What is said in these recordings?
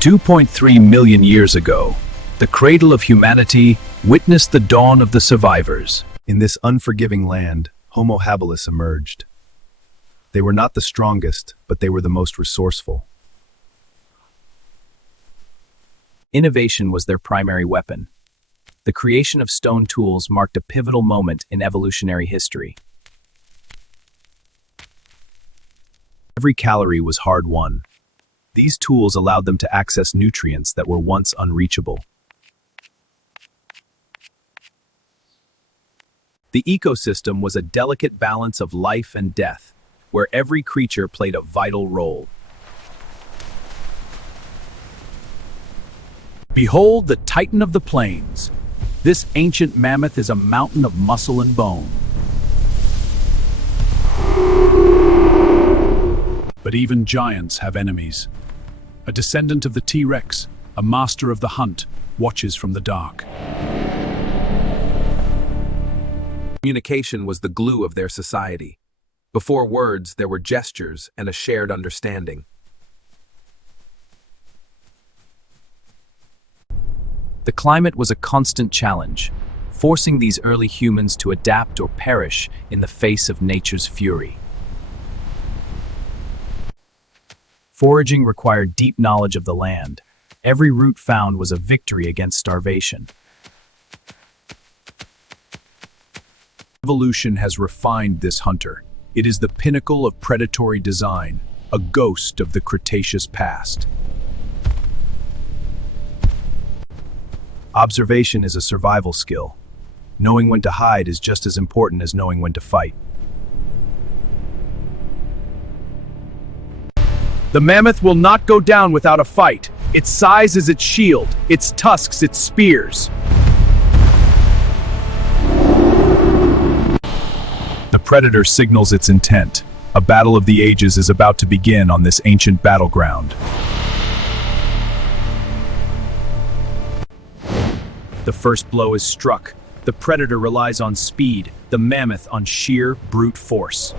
2.3 million years ago, the cradle of humanity witnessed the dawn of the survivors. In this unforgiving land, Homo Habilis emerged. They were not the strongest, but they were the most resourceful. Innovation was their primary weapon. The creation of stone tools marked a pivotal moment in evolutionary history. Every calorie was hard-won. These tools allowed them to access nutrients that were once unreachable. The ecosystem was a delicate balance of life and death, where every creature played a vital role. Behold the Titan of the plains. This ancient mammoth is a mountain of muscle and bone. But even giants have enemies. A descendant of the T-Rex, a master of the hunt, watches from the dark. Communication was the glue of their society. Before words, there were gestures and a shared understanding. The climate was a constant challenge, forcing these early humans to adapt or perish in the face of nature's fury. Foraging required deep knowledge of the land. Every root found was a victory against starvation. Evolution has refined this hunter. It is the pinnacle of predatory design, a ghost of the Cretaceous past. Observation is a survival skill. Knowing when to hide is just as important as knowing when to fight. The mammoth will not go down without a fight. Its size is its shield, its tusks its spears. The predator signals its intent. A battle of the ages is about to begin on this ancient battleground. The first blow is struck. The predator relies on speed, the mammoth on sheer brute force.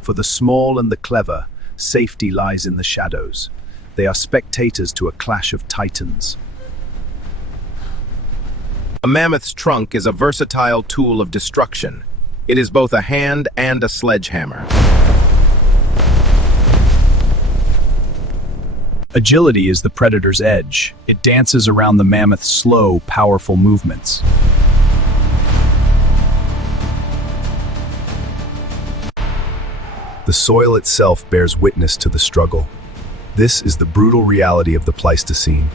For the small and the clever, safety lies in the shadows. They are spectators to a clash of titans. A mammoth's trunk is a versatile tool of destruction. It is both a hand and a sledgehammer. Agility is the predator's edge. It dances around the mammoth's slow, powerful movements. The soil itself bears witness to the struggle. This is the brutal reality of the Pleistocene.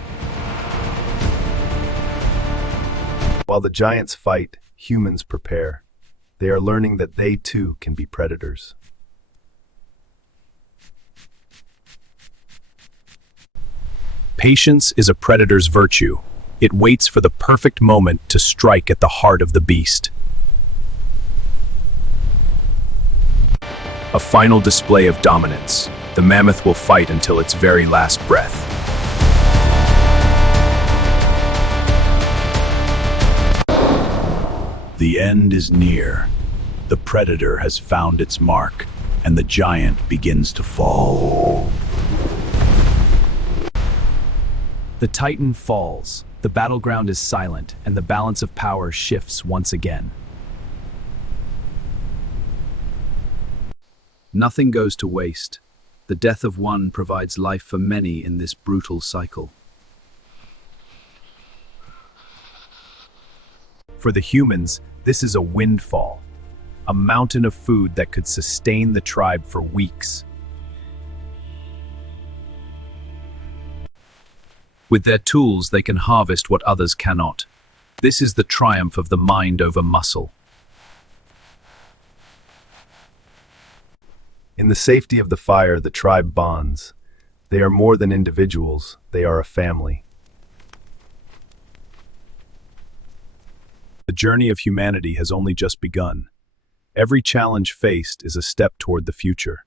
While the giants fight, humans prepare. They are learning that they too can be predators. Patience is a predator's virtue. It waits for the perfect moment to strike at the heart of the beast. A final display of dominance. The mammoth will fight until its very last breath. The end is near. The predator has found its mark, and the giant begins to fall. The Titan falls. The battleground is silent, and the balance of power shifts once again. Nothing goes to waste. The death of one provides life for many in this brutal cycle. For the humans, this is a windfall, a mountain of food that could sustain the tribe for weeks. With their tools, they can harvest what others cannot. This is the triumph of the mind over muscle. In the safety of the fire, the tribe bonds. They are more than individuals, they are a family. The journey of humanity has only just begun. Every challenge faced is a step toward the future.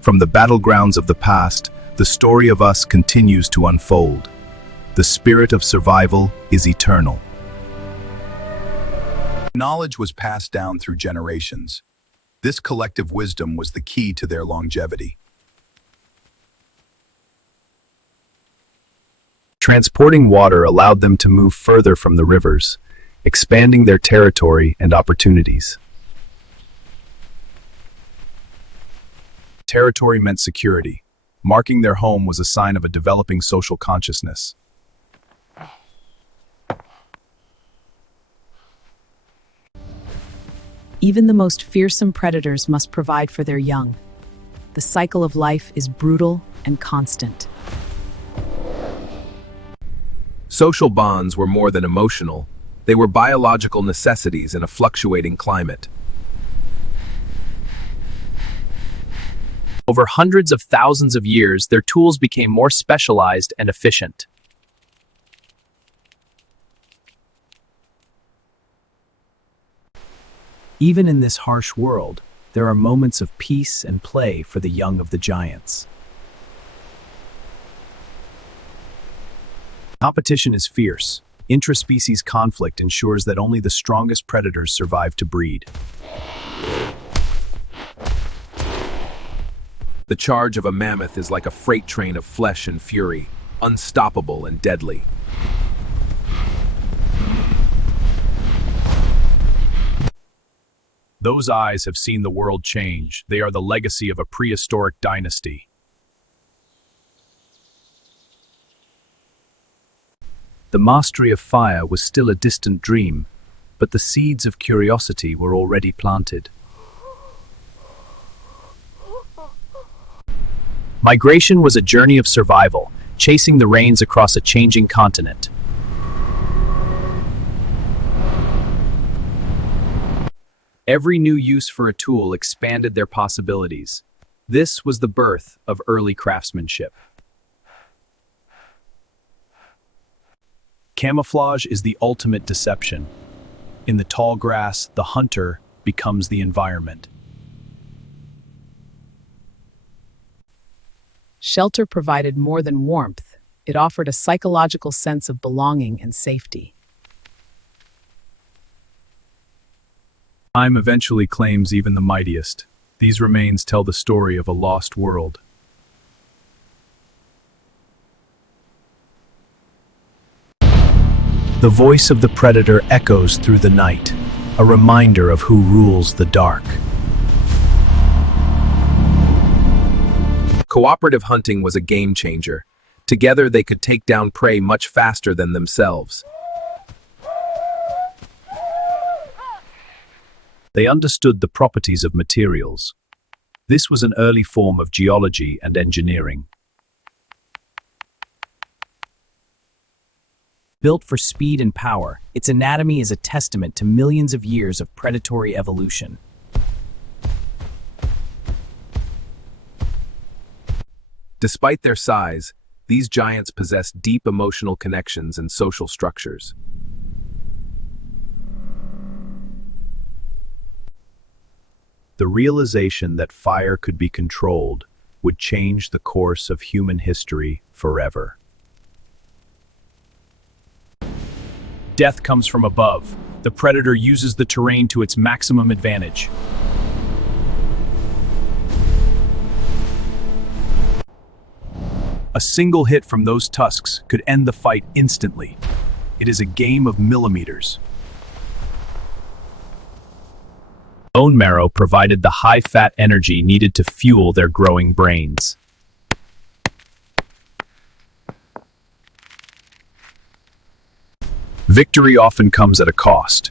From the battlegrounds of the past, the story of us continues to unfold. The spirit of survival is eternal. Knowledge was passed down through generations. This collective wisdom was the key to their longevity. Transporting water allowed them to move further from the rivers, expanding their territory and opportunities. Territory meant security. Marking their home was a sign of a developing social consciousness. Even the most fearsome predators must provide for their young. The cycle of life is brutal and constant. Social bonds were more than emotional. They were biological necessities in a fluctuating climate. Over hundreds of thousands of years, their tools became more specialized and efficient. Even in this harsh world, there are moments of peace and play for the young of the giants. Competition is fierce. Intraspecies conflict ensures that only the strongest predators survive to breed. The charge of a mammoth is like a freight train of flesh and fury, unstoppable and deadly. Those eyes have seen the world change. They are the legacy of a prehistoric dynasty. The mastery of fire was still a distant dream, but the seeds of curiosity were already planted. Migration was a journey of survival, chasing the rains across a changing continent. Every new use for a tool expanded their possibilities. This was the birth of early craftsmanship. Camouflage is the ultimate deception. In the tall grass, the hunter becomes the environment. Shelter provided more than warmth. It offered a psychological sense of belonging and safety. Time eventually claims even the mightiest. These remains tell the story of a lost world. The voice of the predator echoes through the night, a reminder of who rules the dark. Cooperative hunting was a game changer. Together they could take down prey much faster than themselves. They understood the properties of materials. This was an early form of geology and engineering. Built for speed and power, its anatomy is a testament to millions of years of predatory evolution. Despite their size, these giants possessed deep emotional connections and social structures. The realization that fire could be controlled would change the course of human history forever. Death comes from above. The predator uses the terrain to its maximum advantage. A single hit from those tusks could end the fight instantly. It is a game of millimeters. Bone marrow provided the high-fat energy needed to fuel their growing brains. Victory often comes at a cost.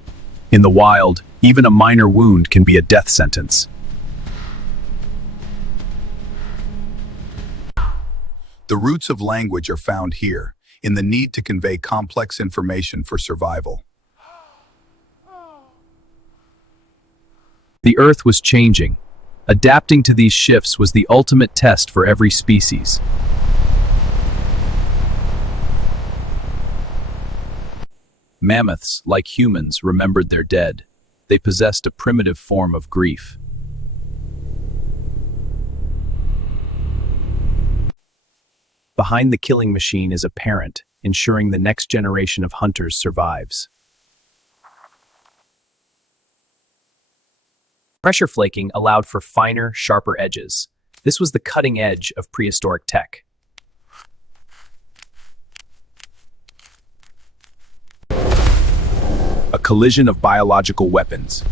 In the wild, even a minor wound can be a death sentence. The roots of language are found here, in the need to convey complex information for survival. The Earth was changing. Adapting to these shifts was the ultimate test for every species. Mammoths, like humans, remembered their dead. They possessed a primitive form of grief. Behind the killing machine is a parent, ensuring the next generation of hunters survives. Pressure flaking allowed for finer, sharper edges. This was the cutting edge of prehistoric tech. A collision of biological weapons.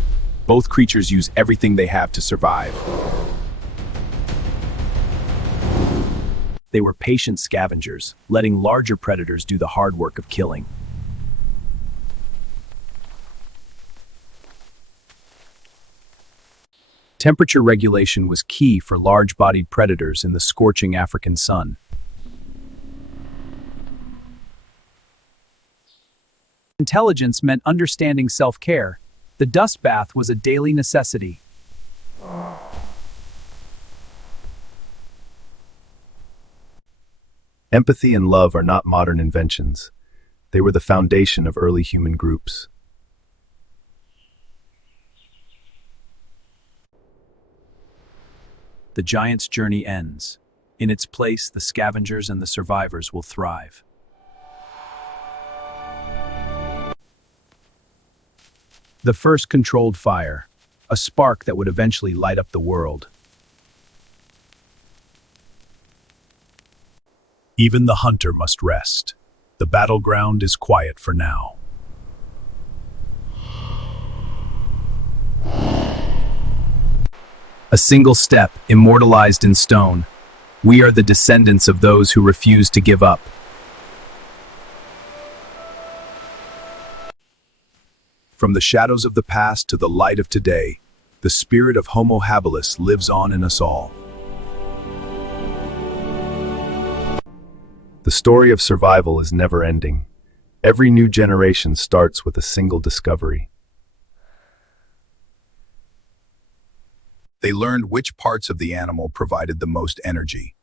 Both creatures use everything they have to survive. They were patient scavengers, letting larger predators do the hard work of killing. Temperature regulation was key for large-bodied predators in the scorching African sun. Intelligence meant understanding self-care. The dust bath was a daily necessity. Empathy and love are not modern inventions. They were the foundation of early human groups. The giant's journey ends. In its place, the scavengers and the survivors will thrive. The first controlled fire, a spark that would eventually light up the world. Even the hunter must rest. The battleground is quiet for now. A single step, immortalized in stone. We are the descendants of those who refuse to give up. From the shadows of the past to the light of today, the spirit of Homo Habilis lives on in us all. The story of survival is never-ending. Every new generation starts with a single discovery. They learned which parts of the animal provided the most energy,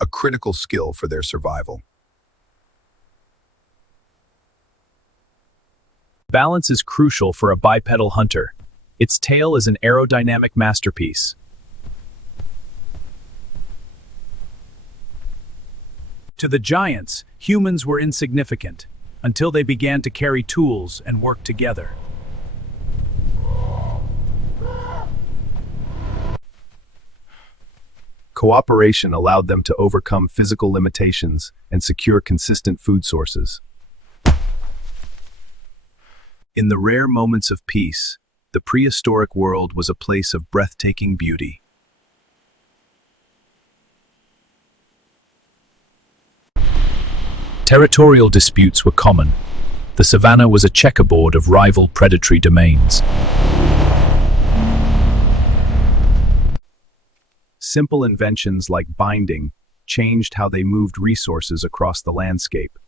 a critical skill for their survival. Balance is crucial for a bipedal hunter. Its tail is an aerodynamic masterpiece. To the giants, humans were insignificant, until they began to carry tools and work together. Cooperation allowed them to overcome physical limitations and secure consistent food sources. In the rare moments of peace, the prehistoric world was a place of breathtaking beauty. Territorial disputes were common. The savanna was a checkerboard of rival predatory domains. Simple inventions like binding changed how they moved resources across the landscape.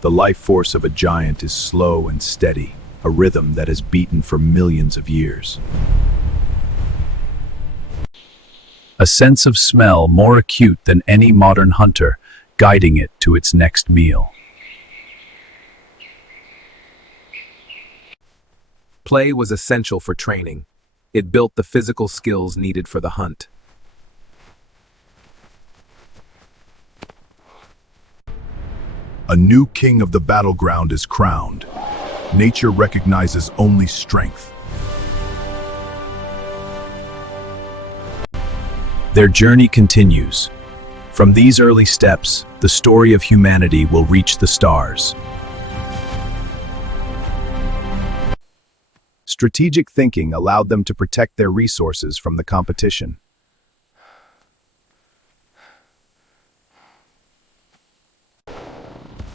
The life force of a giant is slow and steady, a rhythm that has beaten for millions of years. A sense of smell more acute than any modern hunter, guiding it to its next meal. Play was essential for training. It built the physical skills needed for the hunt. A new king of the battleground is crowned. Nature recognizes only strength. Their journey continues. From these early steps, the story of humanity will reach the stars. Strategic thinking allowed them to protect their resources from the competition.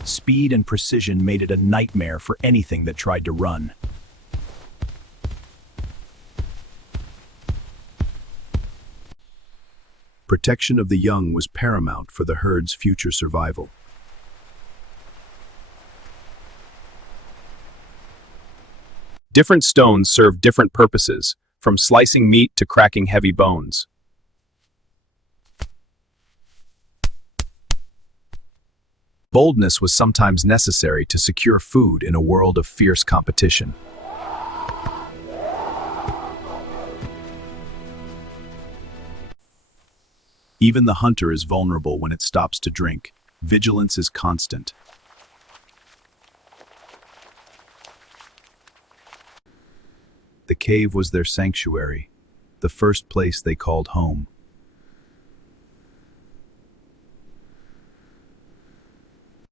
Speed and precision made it a nightmare for anything that tried to run. Protection of the young was paramount for the herd's future survival. Different stones served different purposes, from slicing meat to cracking heavy bones. Boldness was sometimes necessary to secure food in a world of fierce competition. Even the hunter is vulnerable when it stops to drink. Vigilance is constant. cave was their sanctuary, the first place they called home.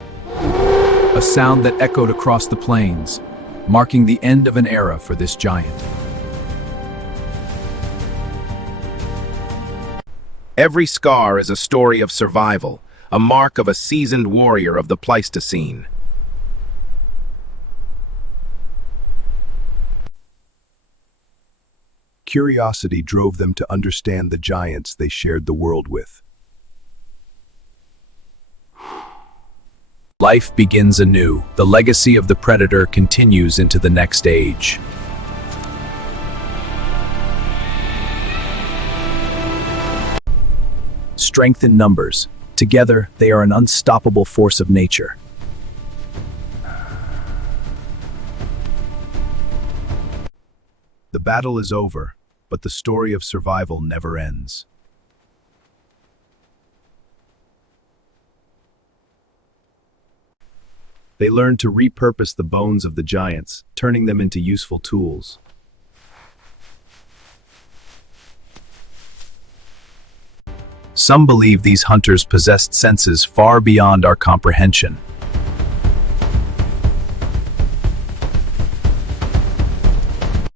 A sound that echoed across the plains, marking the end of an era for this giant. Every scar is a story of survival, a mark of a seasoned warrior of the Pleistocene. Curiosity drove them to understand the giants they shared the world with. Life begins anew. The legacy of the predator continues into the next age. Strength in numbers. Together, they are an unstoppable force of nature. The battle is over, but the story of survival never ends. They learned to repurpose the bones of the giants, turning them into useful tools. Some believe these hunters possessed senses far beyond our comprehension.